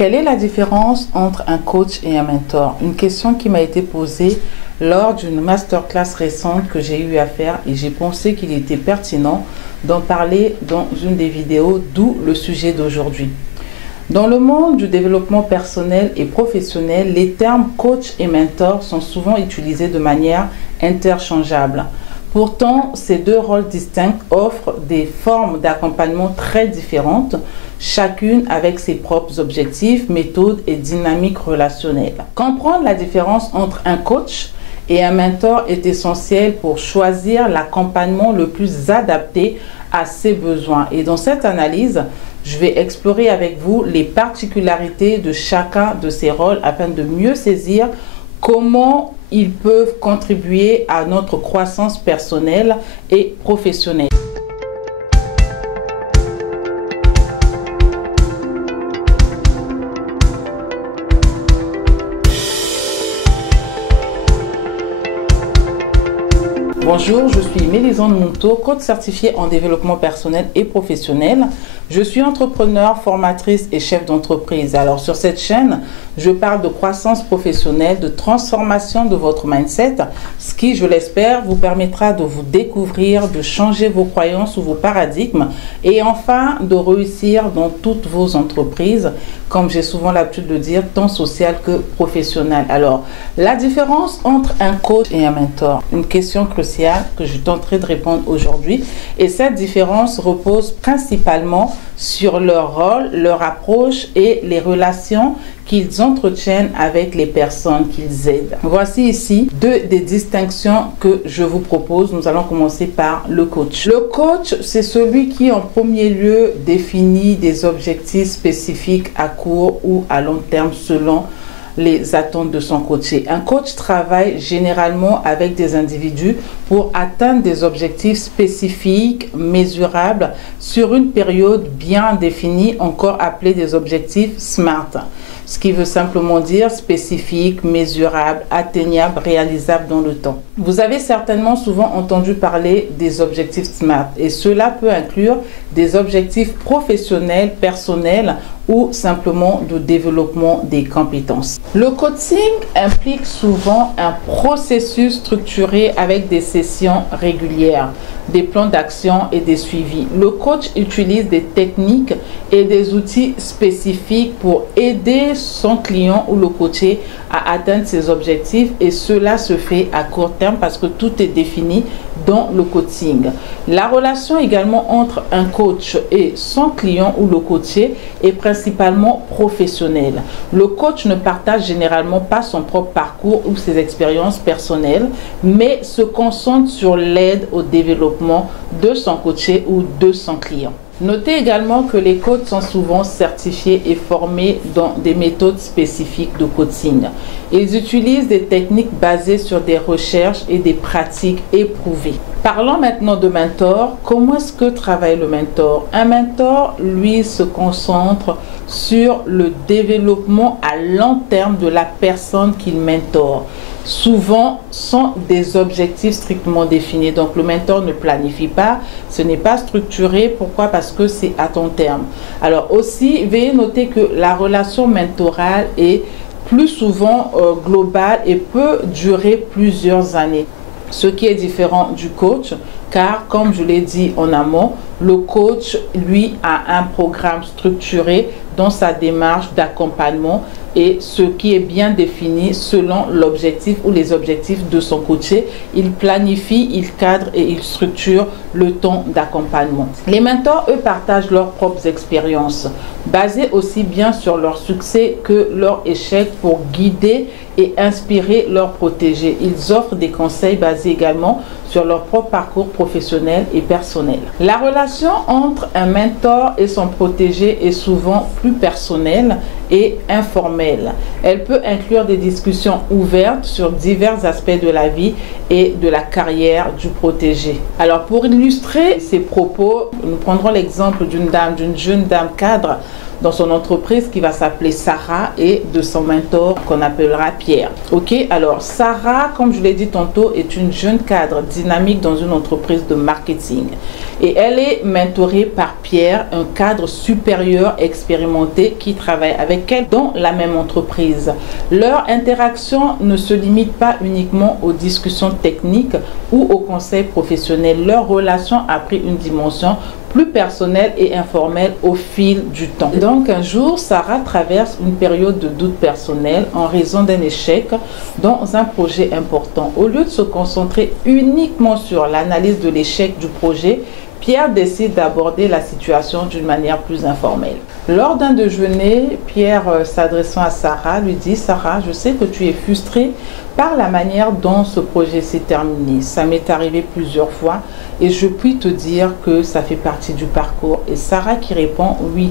Quelle est la différence entre un coach et un mentor? Une question qui m'a été posée lors d'une masterclass récente que j'ai eu à faire et j'ai pensé qu'il était pertinent d'en parler dans une des vidéos, d'où le sujet d'aujourd'hui. Dans le monde du développement personnel et professionnel, les termes coach et mentor sont souvent utilisés de manière interchangeable. Pourtant, ces deux rôles distincts offrent des formes d'accompagnement très différentes, chacune avec ses propres objectifs, méthodes et dynamiques relationnelles. Comprendre la différence entre un coach et un mentor est essentiel pour choisir l'accompagnement le plus adapté à ses besoins. Et dans cette analyse, je vais explorer avec vous les particularités de chacun de ces rôles afin de mieux saisir comment ils peuvent contribuer à notre croissance personnelle et professionnelle. Bonjour, je suis Mélisande Mounto, coach certifiée en développement personnel et professionnel. Je suis entrepreneur, formatrice et chef d'entreprise. Alors sur cette chaîne, je parle de croissance professionnelle, de transformation de votre mindset, ce qui, je l'espère, vous permettra de vous découvrir, de changer vos croyances ou vos paradigmes et enfin de réussir dans toutes vos entreprises, comme j'ai souvent l'habitude de dire, tant sociales que professionnelles. Alors, la différence entre un coach et un mentor, une question cruciale que je tenterai de répondre aujourd'hui. Et cette différence repose principalement sur leur rôle, leur approche et les relations qu'ils entretiennent avec les personnes qu'ils aident. Voici ici deux des distinctions que je vous propose. Nous allons commencer par le coach. Le coach, c'est celui qui en premier lieu définit des objectifs spécifiques à court ou à long terme selon les attentes de son coaché. Un coach travaille généralement avec des individus pour atteindre des objectifs spécifiques, mesurables, sur une période bien définie, encore appelée des objectifs SMART. Ce qui veut simplement dire spécifique, mesurable, atteignable, réalisable dans le temps. Vous avez certainement souvent entendu parler des objectifs SMART et cela peut inclure des objectifs professionnels, personnels ou simplement de développement des compétences. Le coaching implique souvent un processus structuré avec des sessions régulières, des plans d'action et des suivis. Le coach utilise des techniques et des outils spécifiques pour aider son client ou le coaché à atteindre ses objectifs et cela se fait à court terme parce que tout est défini dans le coaching. La relation également entre un coach et son client ou le coaché est principalement professionnelle. Le coach ne partage généralement pas son propre parcours ou ses expériences personnelles, mais se concentre sur l'aide au développement de son coaché ou de son client. Notez également que les coachs sont souvent certifiés et formés dans des méthodes spécifiques de coaching. Ils utilisent des techniques basées sur des recherches et des pratiques éprouvées. Parlons maintenant de mentor. Comment est-ce que travaille le mentor? Un mentor, lui, se concentre sur le développement à long terme de la personne qu'il mentore. Souvent sont des objectifs strictement définis. Donc le mentor ne planifie pas, ce n'est pas structuré. Pourquoi? Parce que c'est à long terme. Alors aussi, veuillez noter que la relation mentorale est plus souvent globale et peut durer plusieurs années. Ce qui est différent du coach, car comme je l'ai dit en amont, le coach, lui, a un programme structuré dans sa démarche d'accompagnement et ce qui est bien défini selon l'objectif ou les objectifs de son coaché. Il planifie, il cadre et il structure le temps d'accompagnement. Les mentors, eux, partagent leurs propres expériences, basées aussi bien sur leur succès que leur échec pour guider et inspirer leurs protégés. Ils offrent des conseils basés également sur leur propre parcours professionnel et personnel. La relation entre un mentor et son protégé est souvent plus personnelle et informelle. Elle peut inclure des discussions ouvertes sur divers aspects de la vie et de la carrière du protégé. Alors pour illustrer ces propos, nous prendrons l'exemple d'une jeune dame cadre dans son entreprise qui va s'appeler Sarah et de son mentor qu'on appellera Pierre. Ok, alors Sarah, comme je l'ai dit tantôt, est une jeune cadre dynamique dans une entreprise de marketing. Et elle est mentorée par Pierre, un cadre supérieur expérimenté qui travaille avec elle dans la même entreprise. Leur interaction ne se limite pas uniquement aux discussions techniques ou aux conseils professionnels. Leur relation a pris une dimension plus personnelle et informelle au fil du temps. Donc un jour, Sarah traverse une période de doute personnel en raison d'un échec dans un projet important. Au lieu de se concentrer uniquement sur l'analyse de l'échec du projet, Pierre décide d'aborder la situation d'une manière plus informelle. Lors d'un déjeuner, Pierre, s'adressant à Sarah, lui dit « Sarah, je sais que tu es frustrée par la manière dont ce projet s'est terminé. Ça m'est arrivé plusieurs fois et je puis te dire que ça fait partie du parcours. » Et Sarah qui répond « Oui,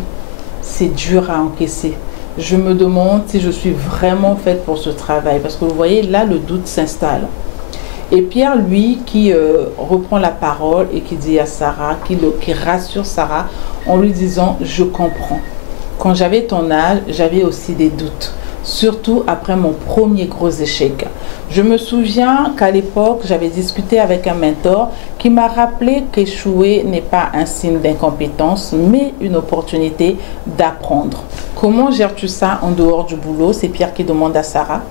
c'est dur à encaisser. Je me demande si je suis vraiment faite pour ce travail. » Parce que vous voyez, là, le doute s'installe. Et Pierre, lui, qui reprend la parole et qui dit à Sarah, qui rassure Sarah en lui disant « Je comprends. Quand j'avais ton âge, j'avais aussi des doutes. Surtout après mon premier gros échec. Je me souviens qu'à l'époque, j'avais discuté avec un mentor qui m'a rappelé qu'échouer n'est pas un signe d'incompétence, mais une opportunité d'apprendre. Comment gères-tu ça en dehors du boulot? C'est Pierre qui demande à Sarah.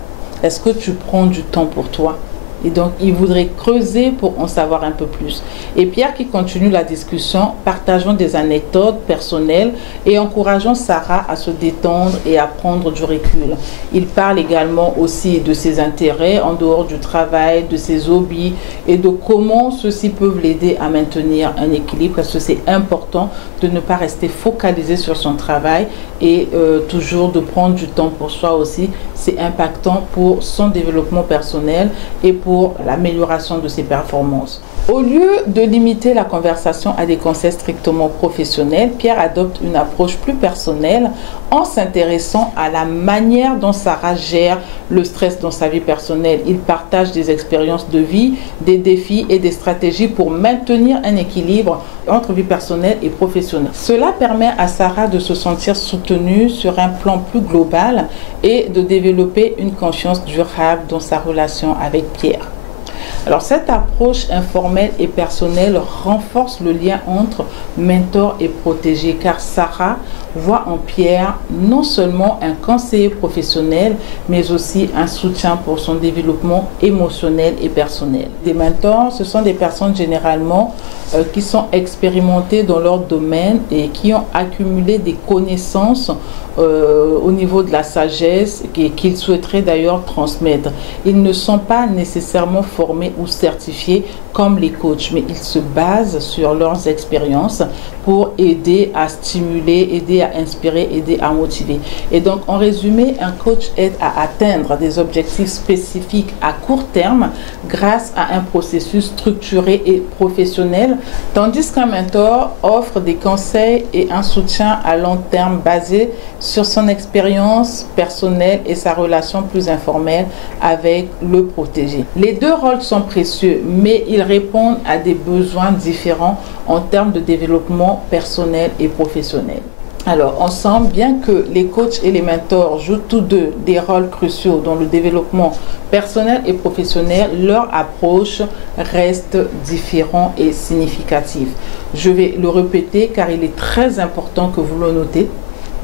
Est-ce que tu prends du temps pour toi? Et donc, il voudrait creuser pour en savoir un peu plus. Et Pierre qui continue la discussion, partageant des anecdotes personnelles et encourageant Sarah à se détendre et à prendre du recul. Il parle également aussi de ses intérêts en dehors du travail, de ses hobbies et de comment ceux-ci peuvent l'aider à maintenir un équilibre, parce que c'est important de ne pas rester focalisé sur son travail et toujours de prendre du temps pour soi aussi. C'est impactant pour son développement personnel et pour l'amélioration de ses performances. Au lieu de limiter la conversation à des conseils strictement professionnels, Pierre adopte une approche plus personnelle en s'intéressant à la manière dont Sarah gère le stress dans sa vie personnelle. Il partage des expériences de vie, des défis et des stratégies pour maintenir un équilibre entre vie personnelle et professionnelle. Cela permet à Sarah de se sentir soutenue sur un plan plus global et de développer une confiance durable dans sa relation avec Pierre. Alors cette approche informelle et personnelle renforce le lien entre mentor et protégé, car Sarah voit en Pierre non seulement un conseiller professionnel, mais aussi un soutien pour son développement émotionnel et personnel. Des mentors, ce sont des personnes généralement qui sont expérimentées dans leur domaine et qui ont accumulé des connaissances au niveau de la sagesse qu'ils souhaiteraient d'ailleurs transmettre. Ils ne sont pas nécessairement formés ou certifiés comme les coachs, mais ils se basent sur leurs expériences pour aider à stimuler, aider à inspirer, aider à motiver. Et donc, en résumé, un coach aide à atteindre des objectifs spécifiques à court terme grâce à un processus structuré et professionnel, tandis qu'un mentor offre des conseils et un soutien à long terme basé sur son expérience personnelle et sa relation plus informelle avec le protégé. Les deux rôles sont précieux, mais ils répondent à des besoins différents en termes de développement personnel et professionnel. Alors, ensemble, bien que les coachs et les mentors jouent tous deux des rôles cruciaux dans le développement personnel et professionnel, leur approche reste différente et significative. Je vais le répéter car il est très important que vous le notez.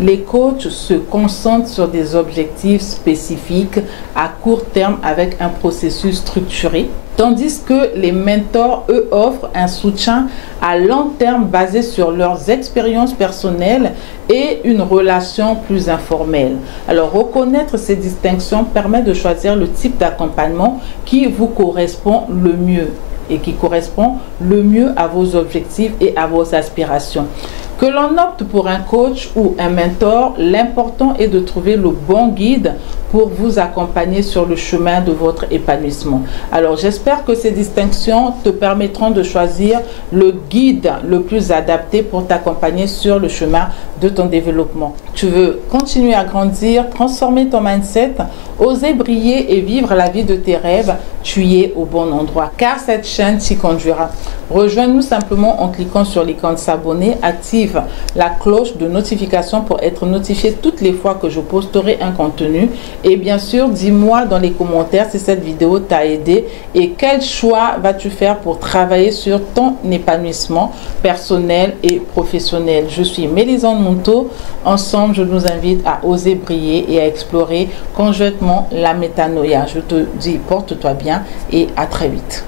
Les coachs se concentrent sur des objectifs spécifiques à court terme avec un processus structuré, tandis que les mentors, eux, offrent un soutien à long terme basé sur leurs expériences personnelles et une relation plus informelle. Alors, reconnaître ces distinctions permet de choisir le type d'accompagnement qui vous correspond le mieux et qui correspond le mieux à vos objectifs et à vos aspirations. Que l'on opte pour un coach ou un mentor, l'important est de trouver le bon guide pour vous accompagner sur le chemin de votre épanouissement. Alors, j'espère que ces distinctions te permettront de choisir le guide le plus adapté pour t'accompagner sur le chemin de ton développement. Tu veux continuer à grandir, transformer ton mindset, oser briller et vivre la vie de tes rêves, tu y es au bon endroit, car cette chaîne t'y conduira. Rejoins-nous simplement en cliquant sur l'icône s'abonner, active la cloche de notification pour être notifié toutes les fois que je posterai un contenu. Et bien sûr, dis-moi dans les commentaires si cette vidéo t'a aidé et quel choix vas-tu faire pour travailler sur ton épanouissement personnel et professionnel. Je suis Mélisande Monteau. Ensemble, je nous invite à oser briller et à explorer conjointement la métanoïa. Je te dis, porte-toi bien et à très vite.